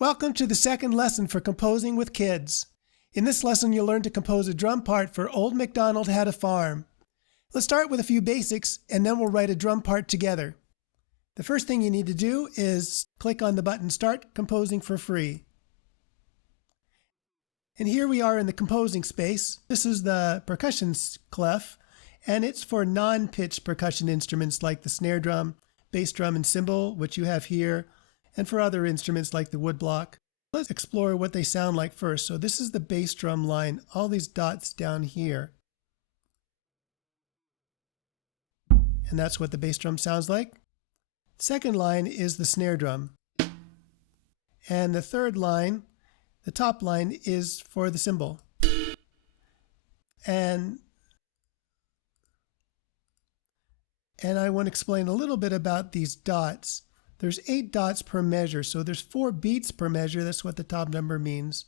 Welcome to the second lesson for composing with kids. In this lesson, you'll learn to compose a drum part for Old MacDonald Had a Farm. Let's start with a few basics, and then we'll write a drum part together. The first thing you need to do is click on the button Start Composing for Free. And here we are in the composing space. This is the percussion clef, and it's for non-pitched percussion instruments like the snare drum, bass drum, and cymbal, which you have here, and for other instruments like the woodblock. Let's explore what they sound like first. So this is the bass drum line, all these dots down here. And that's what the bass drum sounds like. Second line is the snare drum. And the third line, the top line, is for the cymbal. And I want to explain a little bit about these dots. There's 8 dots per measure, so there's 4 beats per measure. That's what the top number means.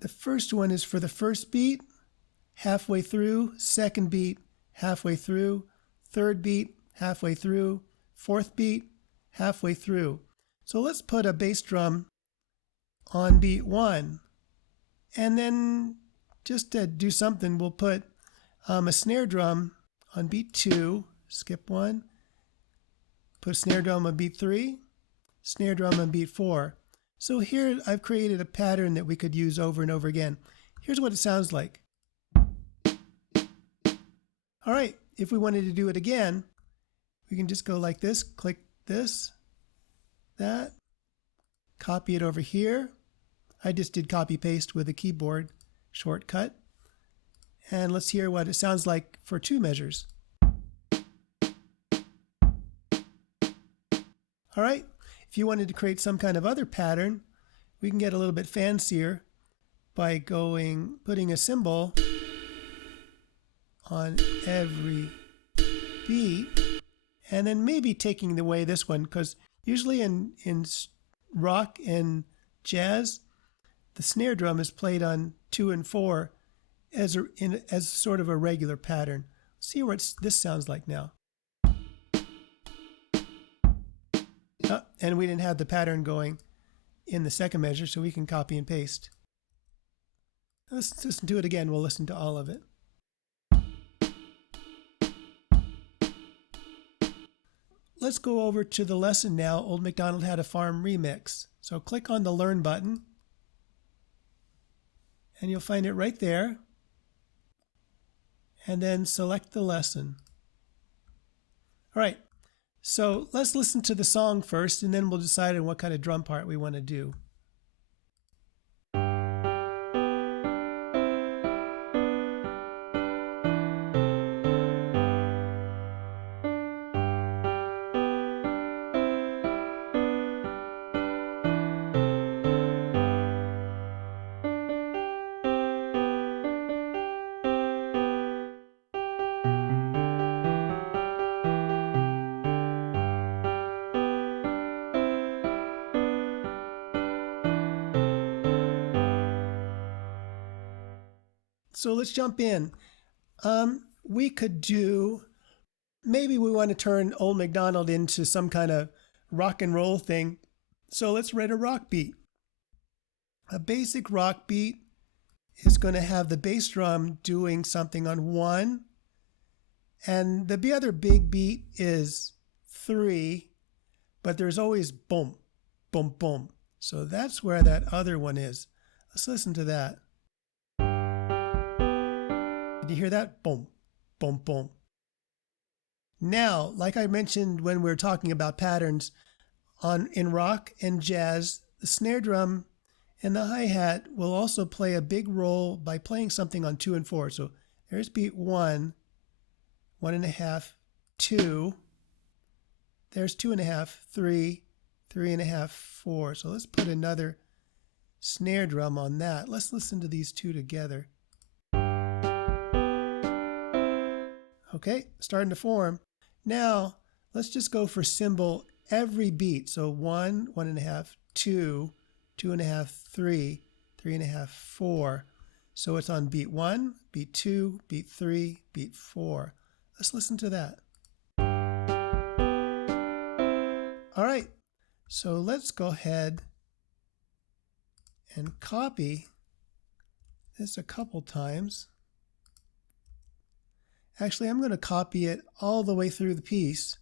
The first one is for the first beat, halfway through, second beat, halfway through, third beat, halfway through, fourth beat, halfway through. So let's put a bass drum on beat 1. And then just to do something, we'll put a snare drum on beat 2, skip 1. Put a snare drum on beat 3, snare drum on beat 4. So here I've created a pattern that we could use over and over again. Here's what it sounds like. All right, if we wanted to do it again, we can just go like this, click this, that, copy it over here. I just did copy paste with a keyboard shortcut. And let's hear what it sounds like for 2 measures. All right, if you wanted to create some kind of other pattern, we can get a little bit fancier by putting a cymbal on every beat, and then maybe taking away this one, because usually in rock and jazz, the snare drum is played on 2 and 4 as sort of a regular pattern. Let's see what this sounds like now. And we didn't have the pattern going in the second measure, so we can copy and paste. Let's listen to it again. We'll listen to all of it. Let's go over to the lesson now, Old MacDonald Had a Farm Remix. So click on the Learn button, and you'll find it right there. And then select the lesson. All right. So let's listen to the song first, and then we'll decide on what kind of drum part we want to do. So let's jump in. We could maybe we want to turn Old MacDonald into some kind of rock and roll thing. So let's write a rock beat. A basic rock beat is going to have the bass drum doing something on 1. And the other big beat is 3, but there's always boom, boom, boom. So that's where that other one is. Let's listen to that. Did you hear that? Boom, boom, boom. Now, like I mentioned when we were talking about patterns, in rock and jazz, the snare drum and the hi-hat will also play a big role by playing something on 2 and 4. So there's beat 1, 1.5, 2. There's 2.5, 3, 3.5, 4. So let's put another snare drum on that. Let's listen to these 2 together. Okay, starting to form. Now, let's just go for cymbal every beat. So 1, 1.5, 2, 2.5, 3, 3.5, 4. So it's on beat 1, beat 2, beat 3, beat 4. Let's listen to that. All right, So let's go ahead and copy this a couple times. Actually, I'm going to copy it all the way through the piece.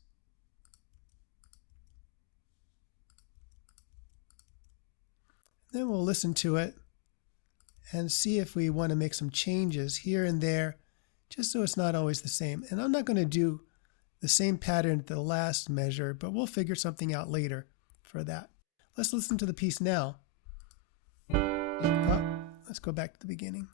Then we'll listen to it and see if we want to make some changes here and there, just so it's not always the same. And I'm not going to do the same pattern at the last measure, but we'll figure something out later for that. Let's listen to the piece now. Let's go back to the beginning.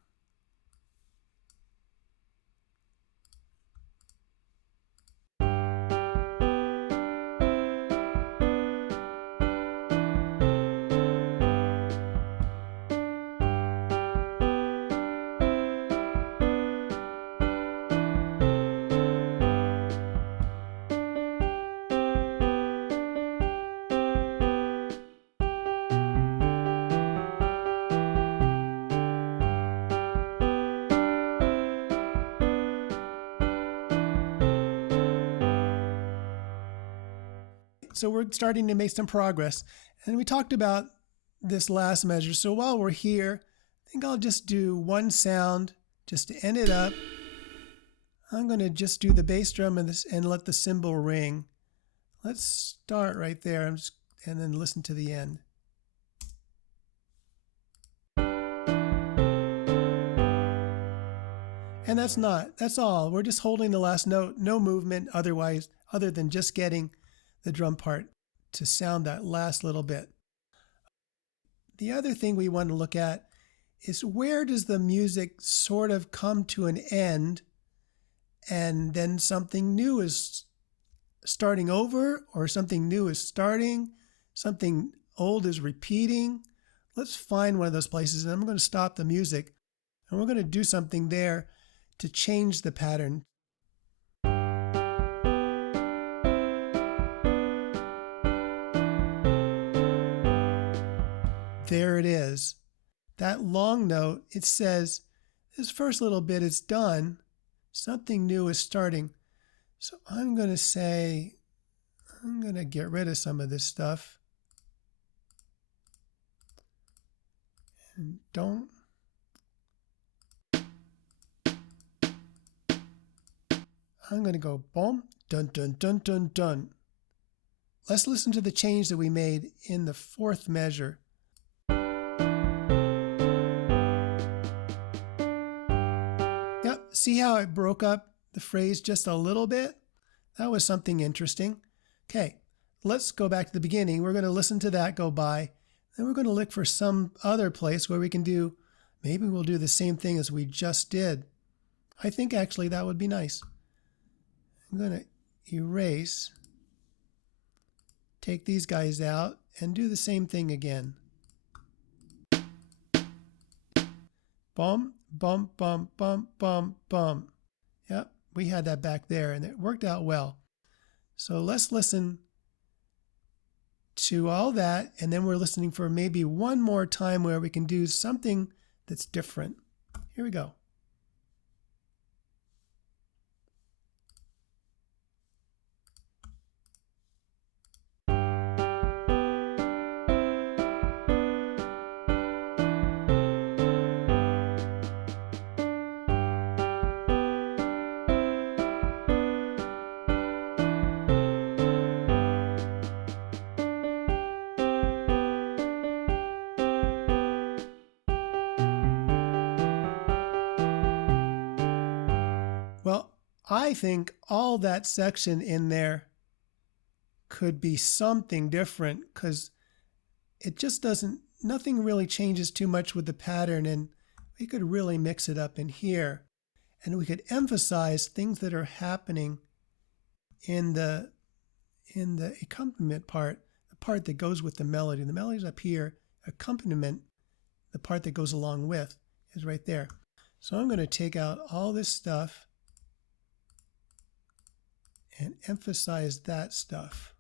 So we're starting to make some progress. And we talked about this last measure. So while we're here, I think I'll just do one sound just to end it up. I'm going to just do the bass drum and let the cymbal ring. Let's start right there and then listen to the end. And that's all. We're just holding the last note, no movement other than just getting the drum part to sound that last little bit. The other thing we want to look at is, where does the music sort of come to an end and then something new is starting over, or something new is starting, something old is repeating? Let's find one of those places, and I'm going to stop the music and we're going to do something there to change the pattern. There it is. That long note, it says this first little bit is done. Something new is starting. So I'm going to get rid of some of this stuff. And I'm going to go boom, dun, dun, dun, dun, dun. Let's listen to the change that we made in the fourth measure. Yep, see how it broke up the phrase just a little bit? That was something interesting. Okay, let's go back to the beginning. We're going to listen to that go by. Then we're going to look for some other place where we can do, maybe we'll do the same thing as we just did. I think actually that would be nice. I'm going to erase, take these guys out, and do the same thing again. Bum, bum, bum, bum, bum, bum. Yep, we had that back there, and it worked out well. So let's listen to all that, and then we're listening for maybe one more time where we can do something that's different. Here we go. Well, I think all that section in there could be something different, because it just doesn't, nothing really changes too much with the pattern, and we could really mix it up in here. And we could emphasize things that are happening in the accompaniment part, the part that goes with the melody. The melody's up here, accompaniment, the part that goes along with, is right there. So I'm going to take out all this stuff and emphasize that stuff.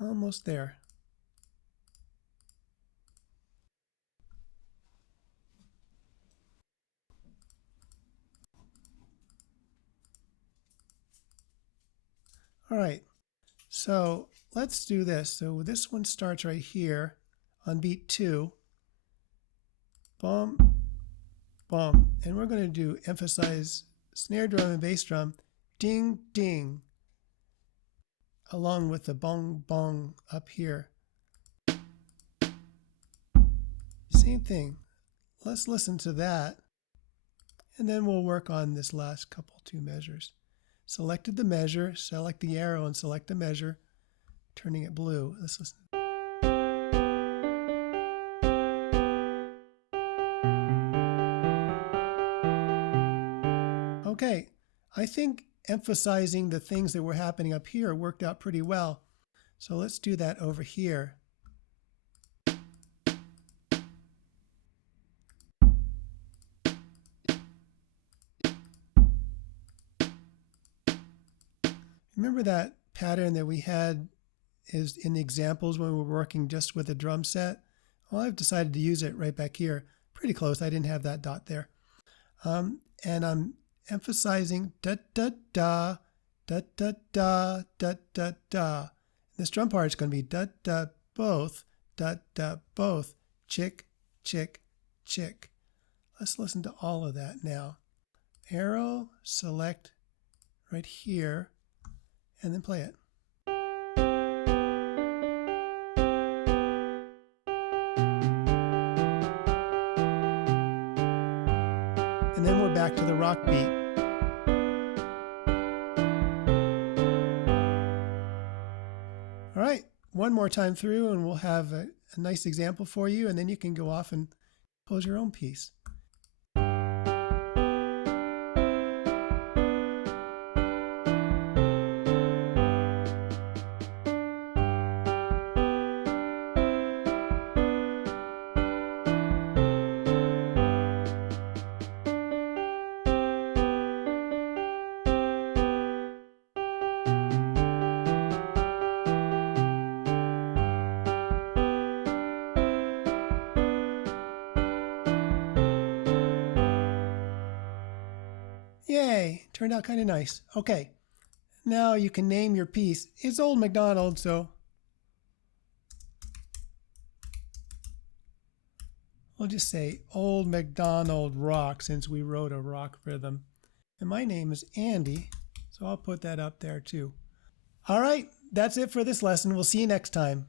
Almost there. All right, so let's do this. So this one starts right here on beat 2. Boom, boom. And we're going to do emphasize snare drum and bass drum, ding, ding, along with the bong, bong up here. Same thing. Let's listen to that, and then we'll work on this last couple 2 measures. Selected the measure, select the arrow and select the measure, turning it blue. Let's listen. Okay, I think emphasizing the things that were happening up here worked out pretty well. So let's do that over here. Remember that pattern that we had is in the examples when we were working just with a drum set? Well, I've decided to use it right back here. Pretty close. I didn't have that dot there. And I'm emphasizing da da da da da da da da da. This drum part is going to be da da both, chick chick chick. Let's listen to all of that now. Arrow, select right here, and then play it. And then we're back to the rock beat. All right, one more time through and we'll have a nice example for you, and then you can go off and compose your own piece. Yay, turned out kind of nice. Okay, now you can name your piece. It's Old MacDonald, so we'll just say Old MacDonald Rock since we wrote a rock rhythm. And my name is Andy, so I'll put that up there too. All right, that's it for this lesson. We'll see you next time.